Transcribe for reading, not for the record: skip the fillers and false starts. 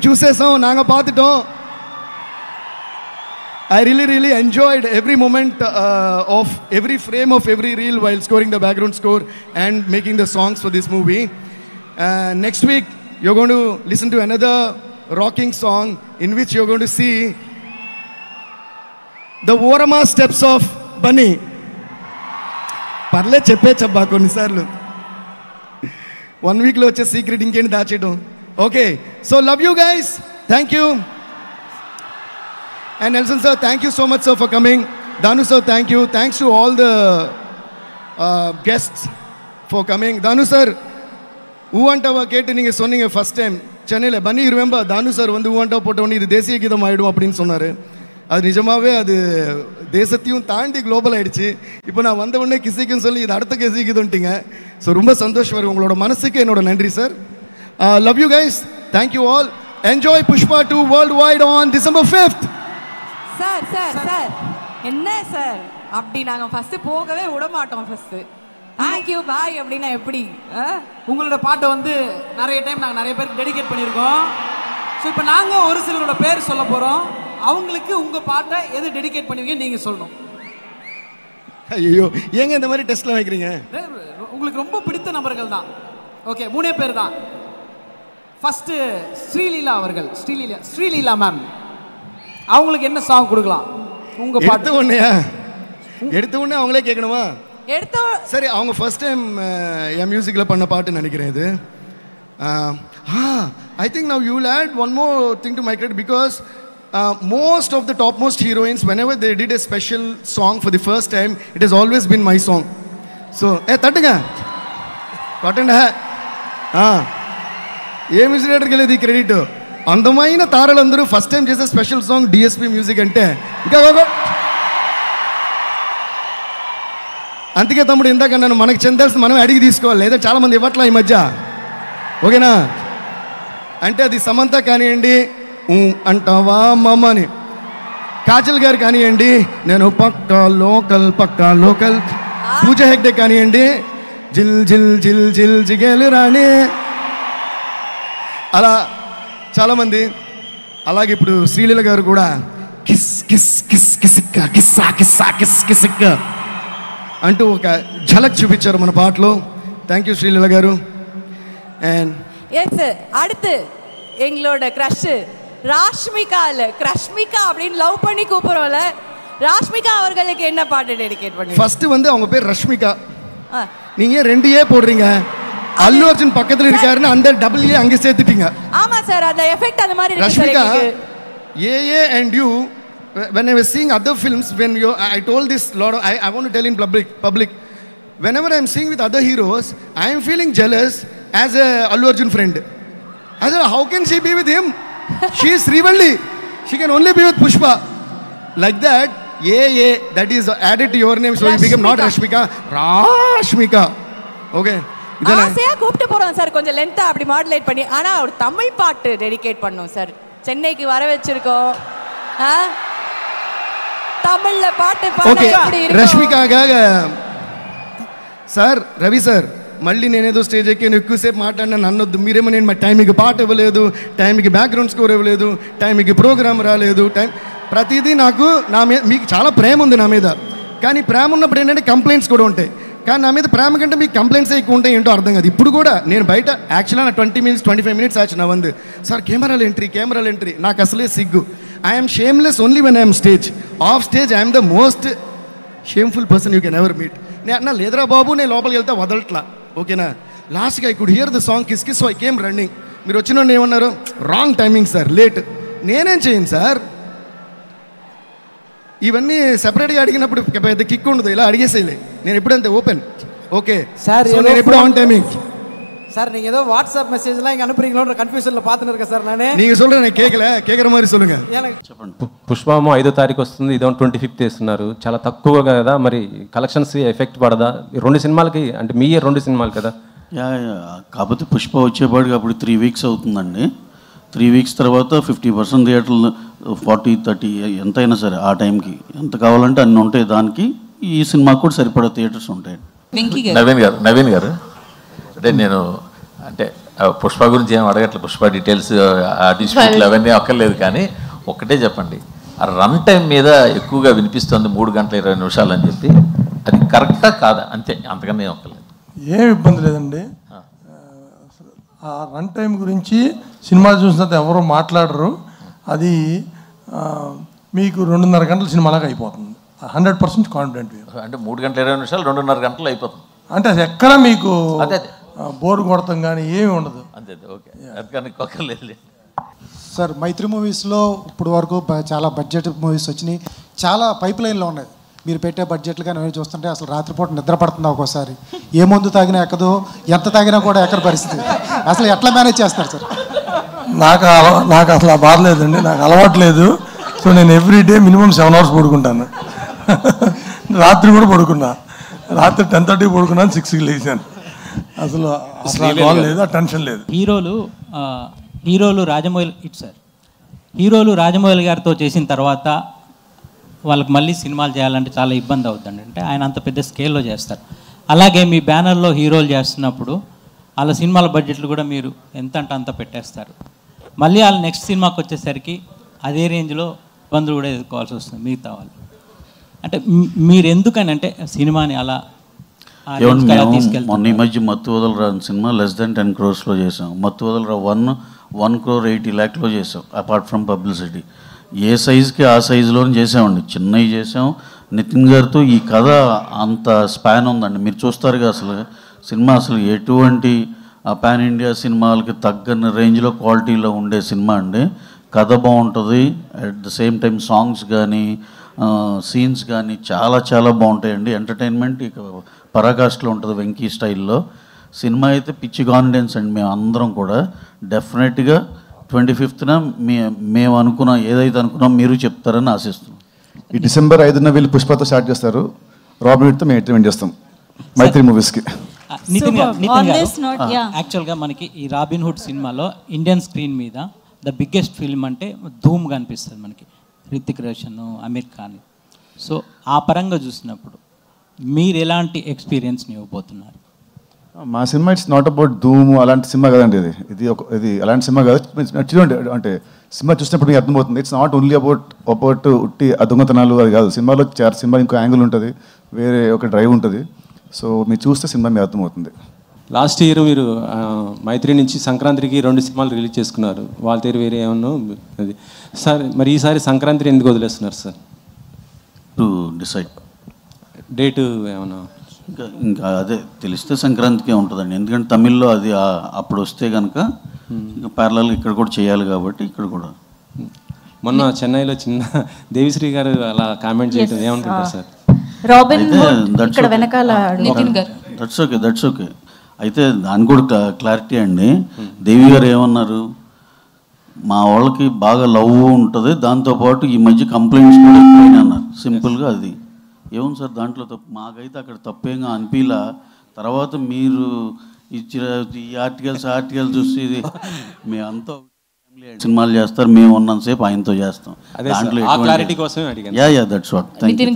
మేము చూసేసాం నాంగ పాతుటం. I really enjoyed every moment of every frame of every reel while scoring the background score and making the songs for this movie. Next week you're going to listen to another rocking song in which you're going to see the Orama steps of Bunny. Parle cheppe chabba konni sarlu 1 week lo vache secret inkeni daachedam. Okay, so love you guys, thank you. And Nelson sir, thank you so much sir for coming. Danu sir, thank you. Thanks to all the guests for coming. Danu sir, ஊவண்டவா கேட்டு நீங்கள் சொன்னீங்க first time சென்னையில். பன்னி remember தானு sir வந்து ஊவண்டவா போட்டவொன்னே இது தேசிய கீதம் ஆகிடும் அப்படின்னு சொன்னார். அது நிஜமாகவே அது தேசத்தையும் தாண்டி குளோபல் ஆகிடுச்சு. இப்போ நான் வந்த உடனே கிசிக்குன்னு சொல்லி இது அடுத்த கேசிய கீதம்ட்டிங்க. ஸோ ரொம்ப சந்தோஷம் வரும். உங்களோட மனசுக்கு என்னோட நன்றி sir. Love you guys, thank you all. Enjoy Pushpa 2 world wide on December 5th. Sir sir sir என்ன சார் அப்படி நாங்கள் ஃபஸ்ட்டு போகவே விட மாட்டோம். ஃபஸ்ட்டு தேங்க்யூ பாய் அப்படின்னா எப்படி? உங்களோட பாட்டை வந்து நிறைய டைம் நாங்கள் நிறைய பேருக்கு டெடிகேட் பண்ணியிருக்கோம். ஸோ இப்போ நாங்கள் ஒரு சிலரோட பேர் சொல்ல போகிறோம். அவங்களுக்கு உங்கள் பாட்டை எது டெடிகேட் பண்ணுவீங்க நீங்கள் சொல்லணும். ஐயோ ஏங்க இந்த மாதிரி டெஸ்ட்லாம் வைக்கிறீங்க? உங்களுக்கு ரொம்ப பிடித்த நபர்கள் தான். ஓகே, 3 பேர் தான். ஃபஸ்ட்டு ஸ்ரீலீலா அவர்கள். ஸ்ரீலீலா மேம், அவங்களுக்கு என்ன சாங் கொடுக்கலாம்? உங்கள் பாட்டு எடுத்த உடனே அவங்களே கேட்கணுமா? சரி, அவங்க ஃபர்ஸ்ட் டைம் என் மியூசிக்கில் பண்ண பாட்டுன்னு நினைக்கிறேன் இது. I think now you will add one more thing to my credit because most of the topmost heroines, whenever they did a special song for the first time, it has always been my song. So తట్టుగా కొట్టండి. ఏ music డైరెక్టర్కి వెళ్ళేది credit? అందమైన తారలందరూ first time చేసే special song DSP music అంటే ఇంకా అందుకే తమ్ముడు ఇందాక నన్ను మనకు చెందాల్సి మనం అడిగి తీసుకోవాలి, లేదా చాలామంది ఇవ్వట్లా ఈ మధ్య. ఓకేనా? అంటే అది సమంత కానివ్వండి, అంటావా మమ్మ అని, కాజల్ గారు కానివ్వండి, నేను పక్కా లోకల్, పూజా హెగ్డే కానివ్వండి, జిల్ జిల్ జిల్ జిల్ జిగేలు రాణి, అలా చాలామంది. అలాగే ఇప్పుడు శ్రీలీల గారు కూడా కిస్ కిస్ కిస్ కిసిక్క కిస్సా కిస్సా కిస్ కిసిక్క అంటూ ఒక ఝలక్ చూపించారు మన పాటలో. థ్యాంక్ యూ శ్రీలీల గారు. అండ్ ఎస్, அடுத்து எங்களோட க்ரஷ் ராஷ்மிகா இல்ல கிரஷ்மிகா அப்படின்னு லவ் பண்ணி கூப்பிடுறோம்ல, ராஷ்மிகா அவர்களுக்கு என்ன பாட்டு டெடிகேட் பண்ணி? ஃபர்ஸ்ட் வந்து அவங்க பேர் ரஷ்மிகா. நீங்க 2 போடுறீங்க. அல்லு அர்ஜுன் பக்கத்துல இருக்காருன்னு அந்த டபுள் ஏ அங்க சேர்த்துட்டீங்க. ஆமா சார், அந்த எஃபெக்ட் அந்த மாதிரி இருக்கு. ரஷ்மிகா ஏ and you, when I was seeing other films, when you I told this lot of, I want to tell in public whenever I am seeing with other heroes, I am feeling jealous as a Allu Arjun friend. I said, how can she be with him? She is Srivalli. She can only be with Pushpa. Like that, that is added to your name, so you become not Rashmika, Rashmika. Okay. ஆசையா கூப்பிட்டு போறோம் sir, கொஞ்சம் லென்த்தா அப்படி modulate பண்ணி. ஆனா ஒரு தமிழ் பாட்டு dedicate பண்ணோம் சார். சென்னைக்கு வர வச்சிருக்கோம், தமிழ்ல பாட்டு பாட எப்படி இருக்கு? రష్మికగా సార్, రవి సార్, మళ్ళీ నేనేదో స్టేజ్ ఎక్కి ఎక్కువసేపు మాట్లాడినా నన్నొద్దు. మీరేమో నేను మా టైంకి పాట ఇవ్వలేదు, టైంకి బ్యాక్గ్రౌండ్ స్కోర్ ఇవ్వలేదు, టైంకి ప్రోగ్రామ్ రాలేదు, ప్రతిదీ నాకు నా మీద మీకు చాలా ప్రేమ ఉంది నా మీద. కానీ ప్రేమ ఉన్నప్పుడు ఏంటంటే కంప్లైంట్స్ కూడా ఉంటాయి. కానీ నా మీద ప్రేమ కంటే మీకు కంప్లైంట్స్ ఎక్కువ ఉంటాయి, ఏంటో అర్థం కాదు. ఇప్పుడు కూడా నేను బయట యాక్చువల్గా నా 25 minutes ఆச்சு నా వందు సార్ కెమెరాలు ఎంట్రీ నాకు అసలే సిగ్గు. I'm shameless only when I'm stage. Of stage I'm the most shameful person you can ever meet. నేను అన్నా లేదురా బాబు, నేను లోపలికి వెళ్తే వదలట్లా. ఓకేనా? లాస్ట్గా I could hear the song kiss kiss, so I came running. మీరు వచ్చిన ఏమన్నారు? Wrong timing sir, late. నేనేం చేయను సార్, ఇవన్నీ సెపరేట్గా అడిగినప్పుడు పెద్ద కిక్ ఉండదు, ఇలా అడిగేసేయలే. నేను ఎప్పుడంతే ఓపెన్. ఓకే సార్, నేను ఎప్పుడు ఆన్ టైమింగ్. சார் நீங்கள் ஏதோ வாட்ஸ்அப் மெசேஜ்லாம் இங்கே அனுப்புறீங்களோன்ற கన్ఫ్యూజన్లో பார்த்துன்னு இருக்கேன் సార్. నానే நீங்கள் சொல்கிறேன், నేను కేకర மாதிரி சொல்லுங்க. పుష్పము 5వ తారీఖు వస్తుంది, ఇదో 25th వేస్తున్నారు. చాలా తక్కువ కదా, మరి కలెక్షన్స్ ఎఫెక్ట్ పడదా? 2 సినిమాలకి అంటే మీ 2 సినిమాలు కదా. కాకపోతే పుష్ప వచ్చేపాటికి అప్పుడు 3 weeks అవుతుందండి. 3 weeks తర్వాత 50% థియేటర్లు 40-30 ఎంతైనా సరే ఆ టైంకి ఎంత కావాలంటే అన్నీ ఉంటాయి. దానికి ఈ సినిమాకి కూడా సరిపడా థియేటర్స్ ఉంటాయి. నవీన్ గారు అంటే నేను అంటే పుష్ప గురించి ఏం అడగట్లేదు, పుష్ప డీటెయిల్స్ ఆ డిస్ప్యూట్లు అవన్నీ అక్కర్లేదు. కానీ ఒక్కటే చెప్పండి, ఆ రన్ టైం మీద ఎక్కువగా వినిపిస్తుంది 3 గంటల 20 నిమిషాలు అని చెప్పి, అది కరెక్టా కాదా? అంతే, అంతకన్నా ఏం ఒక్కర్లేదు. ఏం ఇబ్బంది లేదండి. ఆ రన్ టైం గురించి సినిమా చూసినంత ఎవరు మాట్లాడరు. అది మీకు 2.5 గంటల సినిమాలాగా అయిపోతుంది. 100% కాన్ఫిడెంట్. అంటే 3 గంటల 20 నిమిషాలు 2.5 గంటలు అయిపోతుంది. అంటే అది ఎక్కడ మీకు అదే బోర్ కొడతాం కానీ ఏమి ఉండదు. అంతే, ఓకే, అందుకని ఒక్కర్లేదు. సార్ మైత్రి మూవీస్లో ఇప్పుడు వరకు చాలా బడ్జెట్ మూవీస్ వచ్చినాయి, చాలా పైప్ లైన్లో ఉన్నాయి. మీరు పెట్టే బడ్జెట్లు కానీ అవి చూస్తుంటే అసలు రాత్రిపూట నిద్ర పడుతుంది ఒక్కోసారి. ఏ మందు తాగినా ఎక్కదు, ఎంత తాగినా కూడా ఎక్కడ పరిస్థితి. అసలు ఎట్లా మేనేజ్ చేస్తారు సార్? నాకు అసలు బాధ లేదండి, నాకు అలవాటు లేదు. సో నేను ఎవ్రీడే మినిమం 7 hours పడుకుంటాను. రాత్రి కూడా పడుకున్నా, రాత్రి 10:30 పడుకున్నాను, 6కి లేచాను. అసలు లేదు, టెన్షన్ లేదు. హీరోలు రాజమౌళి గారితో చేసిన తర్వాత వాళ్ళకి మళ్ళీ సినిమాలు చేయాలంటే చాలా ఇబ్బంది అవుతుందండి. అంటే ఆయన అంత పెద్ద స్కేల్లో చేస్తారు. అలాగే మీ బ్యానర్లో హీరోలు చేస్తున్నప్పుడు వాళ్ళ సినిమాల బడ్జెట్లు కూడా మీరు ఎంత అంటే అంత పెట్టేస్తారు. మళ్ళీ వాళ్ళ నెక్స్ట్ సినిమాకి వచ్చేసరికి అదే రేంజ్లో ఇబ్బందులు కూడా ఎదుర్కోవాల్సి వస్తుంది మిగతా వాళ్ళు. అంటే మీరు ఎందుకని అంటే సినిమాని అలా మొన్న ఈ మధ్య మత్తు వదలరా సినిమా less than 10 crores చేసాం. మత్తు వదలరా 1 crore 80 lakhs చేసాం, అపార్ట్ ఫ్రమ్ పబ్లిసిటీ. ఏ సైజుకి ఆ సైజులోనే చేసామండి, చిన్నవి చేసాం. నితిన్ గారితో ఈ కథ అంత స్పాన్ ఉందండి, మీరు చూస్తారుగా. అసలు సినిమా అసలు ఎటువంటి పాన్ ఇండియా సినిమాలకి తగ్గని రేంజ్లో క్వాలిటీలో ఉండే సినిమా అండి. కథ బాగుంటుంది, at the same time songs కానీ సీన్స్ కానీ చాలా చాలా బాగుంటాయండి. ఎంటర్టైన్మెంట్ ఇక పరాకాష్ఠలో ఉంటుంది వెంకీ స్టైల్లో. సినిమా అయితే పిచ్చి కాన్ఫిడెన్స్ అండి. మేము అందరం కూడా డెఫినెట్గా 25th మేము అనుకున్నాం, ఏదైతే అనుకున్నాం మీరు చెప్తారని ఆశిస్తున్నాం. ఈ December 5న వీళ్ళు పుష్పతో స్టార్ట్ చేస్తారు, రాబిన్హుడ్తో మేము ఎంటర్టైన్మెంట్ చేస్తాం మైత్రి మూవీస్కి. యాక్చువల్గా మనకి ఈ రాబిన్హుడ్ సినిమాలో ఇండియన్ స్క్రీన్ మీద ద బిగ్గెస్ట్ ఫిల్మ్ అంటే ధూమ్గా అనిపిస్తుంది మనకి, హృతిక్ రోషన్, అమీర్ ఖాన్. సో ఆ పరంగా చూసినప్పుడు మీరు ఎలాంటి ఎక్స్పీరియన్స్ని ఇవ్వబోతున్నారు? మా సినిమా ఇట్స్ నాట్ అబౌట్ ధూమ్ అలాంటి సినిమా కదండి. ఇది అలాంటి సినిమా కాదు. చూడండి, అంటే సినిమా చూసినప్పుడు మీకు అర్థమవుతుంది. ఇట్స్ నాట్ ఓన్లీ అబౌట్ ఉట్టి దొంగతనాలు అది కాదు. సినిమాలో సినిమా ఇంకో యాంగిల్ ఉంటుంది, వేరే ఒక డ్రైవ్ ఉంటుంది. సో మీరు చూస్తే సినిమా మీకు అర్థమవుతుంది. లాస్ట్ ఇయర్ మీరు మైత్రి నుంచి సంక్రాంతికి 2 సినిమాలు రిలీజ్ చేసుకున్నారు, వాళ్ళ తీరు వేరే ఏమన్నా అది. సార్ మరి ఈసారి సంక్రాంతిని ఎందుకు వదిలేస్తున్నారు సార్? టు డిసైడ్ డేటు ఏమన్నా? ఇంకా అదే తెలిస్తే సంక్రాంతికే ఉంటుందండి. ఎందుకంటే తమిళ్లో అది అప్పుడు వస్తే కనుక ఇంకా ప్యారలల్ ఇక్కడ కూడా చేయాలి కాబట్టి ఇక్కడ కూడా. మొన్న చెన్నైలో చిన్న దేవిశ్రీ గారు అలా కామెంట్ చేయడం ఏమనుకుంటారు సార్? That's okay. అయితే దాని కూడా క్లారిటీ అండి. దేవి గారు ఏమన్నారు, మా వాళ్ళకి బాగా లవ్ ఉంటుంది, దాంతోపాటు ఈ మధ్య కంప్లైంట్స్ కూడా ఎక్కువైనా అన్నారు. సింపుల్గా అది ఏముంది సార్ దాంట్లో తప్పు? మాకైతే అక్కడ తప్పేంగా అనిపిలా. తర్వాత మీరు ఇచ్చిన ఈ ఆర్టికల్స్ చూసి మేమంతా సినిమాలు చేస్తారు, మేము ఉన్నంతసేపు ఆయనతో చేస్తాం. దాంట్లో దట్స్ వాట్. Thank you.